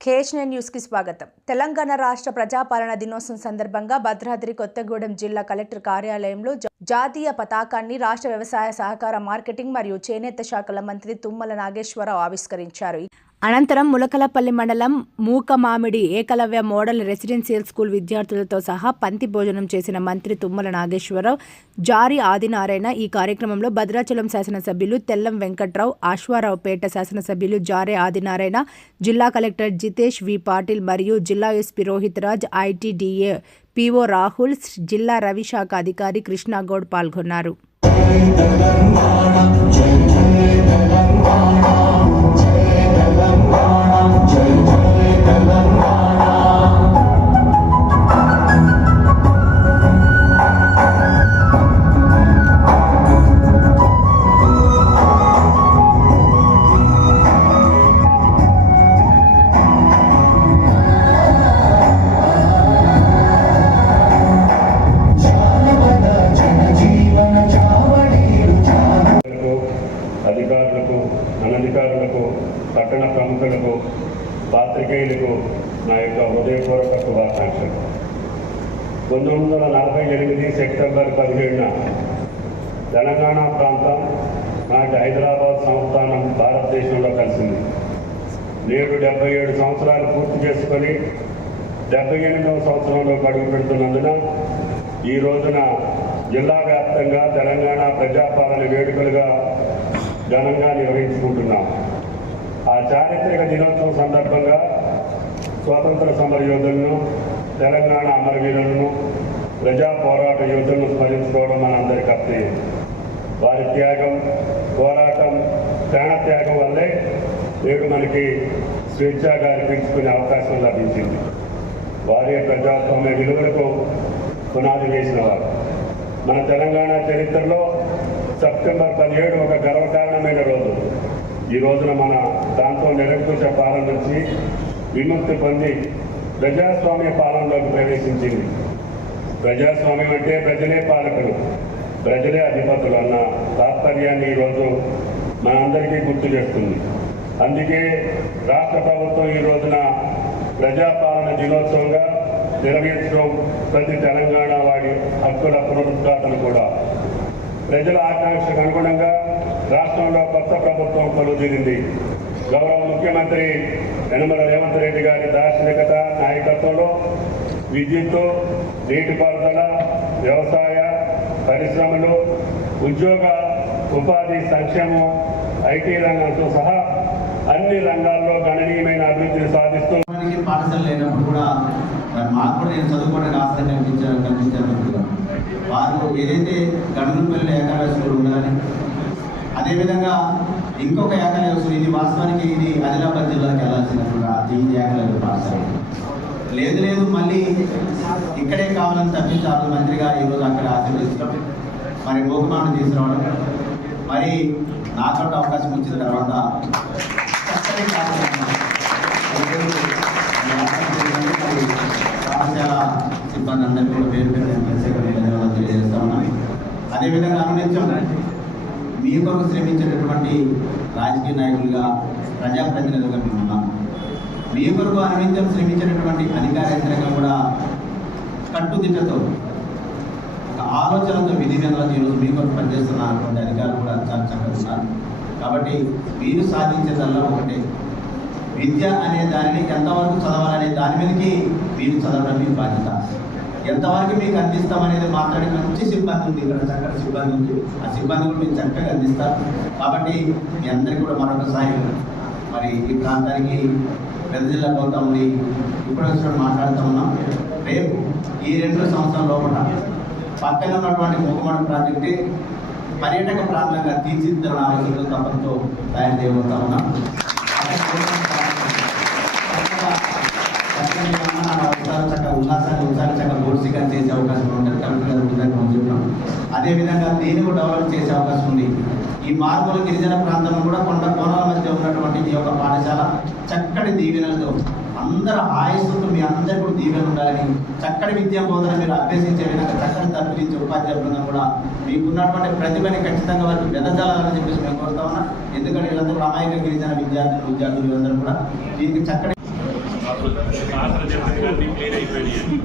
కేఎస్నే న్యూస్కి స్వాగతం. తెలంగాణ రాష్ట్ర ప్రజాపాలన దినోత్సవం సందర్భంగా భద్రాద్రి కొత్తగూడెం జిల్లా కలెక్టర్ కార్యాలయంలో జాతీయ పతాకాన్ని రాష్ట్ర వ్యవసాయ సహకార మార్కెటింగ్ మరియు చేనేత శాఖల మంత్రి తుమ్మల నాగేశ్వరరావు ఆవిష్కరించారు. అనంతరం ములకలపల్లి మండలం Mukamamidi Eklavya model residential school విద్యార్థులతో సహా పంతి భోజనం చేసిన మంత్రి తుమ్మల నాగేశ్వరరావు జారి ఆదినారాయణ ఈ కార్యక్రమంలో భద్రాచలం శాసనసభ్యులు తెల్లం వెంకట్రావు ఆశ్వారావుపేట శాసనసభ్యులు జారే ఆదినారాయణ జిల్లా కలెక్టర్ జితేష్ వి పాటిల్ మరియు జిల్లా SP Rohit Raj ITDA PO Rahul జిల్లా రవిశాఖ అధికారి కృష్ణాగౌడ్ పాల్గొన్నారు. ప్రముఖులకు పాత్రికేయులకు నా యొక్క హృదయపూర్వక శుభాకాంక్షలు. పంతొమ్మిది వందల నలభై ఎనిమిది సెప్టెంబర్ పదిహేడున తెలంగాణ ప్రాంతం నాటి హైదరాబాద్ సంస్థానం భారతదేశంలో కలిసింది. నేడు డెబ్బై ఏడు సంవత్సరాలు పూర్తి చేసుకొని డెబ్బై ఎనిమిదవ సంవత్సరంలో అడుగు పెడుతున్నందున ఈ రోజున జిల్లా వ్యాప్తంగా తెలంగాణ ప్రజాపాలన వేడుకలుగా ఘనంగా నిర్వహించుకుంటున్నాం. చారిత్రక దినోత్సవం సందర్భంగా స్వాతంత్ర సమర యోధులను తెలంగాణ అమరవీరులను ప్రజా పోరాట యోధులను స్మరించుకోవడం మనందరి కర్తవ్యం వారి త్యాగం పోరాటం ప్రాణ త్యాగం వల్లే నేడు మనకి స్వేచ్ఛగా అనిపించుకునే అవకాశం లభించింది. వారే ప్రజాస్వామ్య విలువలకు పునాది వేసిన వారు. మన తెలంగాణ చరిత్రలో సెప్టెంబర్ పదిహేడు ఒక గర్వకారణమైన ఈ రోజున మన దాంతో నిరంకుశ పాలన నుంచి విముక్తి పొంది ప్రజాస్వామ్య పాలనలోకి ప్రవేశించింది. ప్రజాస్వామ్యం అంటే ప్రజలే పాలకులు ప్రజలే అధిపతులు అన్న తాత్పర్యాన్ని ఈరోజు మనందరికీ గుర్తు చేస్తుంది. అందుకే రాష్ట్ర ప్రభుత్వం ఈ రోజున ప్రజాపాలన దినోత్సవంగా నిర్వహించడం ప్రతి తెలంగాణ వాడి హక్కుల పునరుద్ఘాటన కూడా. ప్రజల ఆకాంక్షకు అనుగుణంగా రాష్ట్రంలో కొత్త ప్రభుత్వం కొలుదిరింది. గౌరవ ముఖ్యమంత్రి యనమల రేవంత్ రెడ్డి గారి దార్శనికత నాయకత్వంలో విద్యుత్తు నీటిపారుదల వ్యవసాయ పరిశ్రమలు ఉద్యోగ ఉపాధి సంక్షేమం ఐటీ రంగంతో సహా అన్ని రంగాల్లో గణనీయమైన అభివృద్ధిని సాధిస్తూ పాఠశాల లేనప్పుడు కూడా మాకు కూడా నేను చదువుకోవడానికి ఆసక్తి కనిపించాను కనిపించాను వారు ఏదైతే గణులపల్లి ఏకాదశిలో ఉండాలని అదేవిధంగా ఇంకొక ఏకాదశులు ఇది వాస్తవానికి ఇది ఆదిలాబాద్ జిల్లాకి వెళ్ళాల్సిన ఈ ఏకాదశి పాఠశాల లేదు లేదు మళ్ళీ ఇక్కడే కావాలని తప్పించాలి మంత్రిగా ఈరోజు అక్కడ ఆశీర్వదించడం మరి భూకమానం తీసుకురావడం. మరి నాకంటే అవకాశం వచ్చిన తర్వాత పాఠశాల సిబ్బంది అందరికీ కూడా పేరు పేరు ప్రత్యేకంగా ధన్యవాదాలు తెలియజేస్తా ఉన్నాను. అదేవిధంగా అనునిత్యం మీ కొరకు శ్రమించేటటువంటి రాజకీయ నాయకులుగా ప్రజాప్రతినిధులుగా మేము ఉన్నాం మీ కొరకు అనునిత్యం శ్రమించేటటువంటి అధికార యంత్రంగా కూడా కట్టుదిట్టతో ఒక ఆలోచనతో విధి విధానాలు ఈరోజు మీ కొరకు పనిచేస్తున్నటువంటి అధికారులు కూడా చాలా చక్కగా ఉన్నారు. కాబట్టి మీరు సాధించేదల్లా ఒకటే. విద్య అనే దానిని ఎంతవరకు చదవాలనే దాని మీదకి మీరు చదవడం మీ బాధ్యత. ఎంతవరకు మీకు అందిస్తామనేది మాట్లాడే మంచి సిబ్బంది ఉంది ఇక్కడ చక్కటి సిబ్బంది ఉంది. ఆ సిబ్బంది కూడా మేము చక్కగా అందిస్తారు. కాబట్టి మీ అందరికీ కూడా మరొకసారి మరి ఈ ప్రాంతానికి పెద్ద జిల్లా పోతా ఉంది. ఇప్పుడు వచ్చిన మాట్లాడుతూ ఉన్నాం. రేపు ఈ రెండు సంవత్సరాల లోపల పక్కన ఉన్నటువంటి ముఖమడ ప్రాజెక్టే పర్యాటక ప్రాంతంగా తీర్చిదిద్దడం ఆలోచనతో తపంతో తయారు చేయబోతా ఉన్నాం. ఉల్లాసాన్ని ఉత్సాహం చక్కగా బోర్సిగా చేసే అవకాశం ఉంటుంది. కలెక్టర్ గారు ముందుకు మనం చెప్తాం అదేవిధంగా దీన్ని కూడా డెవలప్ చేసే అవకాశం ఉంది. ఈ మార్పులు గిరిజన ప్రాంతంలో కూడా కొండ కోణాల మధ్య ఉన్నటువంటి ఈ యొక్క పాఠశాల చక్కటి దీవెనలతో అందరూ ఆయుస్సుతో మీ అందరికీ కూడా దీవెన ఉండాలని చక్కటి విద్యా బోధన మీరు అభ్యసించే విధంగా చక్కటి తప్పించి ఉపాధ్యాయ బృందం కూడా మీకున్నటువంటి ప్రతిభని ఖచ్చితంగా వారికి వెదజాలని చెప్పేసి మేము కోరుతా ఉన్నాం. ఎందుకంటే వీళ్ళందరూ రామాయణ గిరిజన విద్యార్థులు విద్యార్థులు వీళ్ళందరూ కూడా దీనికి చక్కటి పాత్ర చెప్పడానికి క్లీన్ అయిపోయింది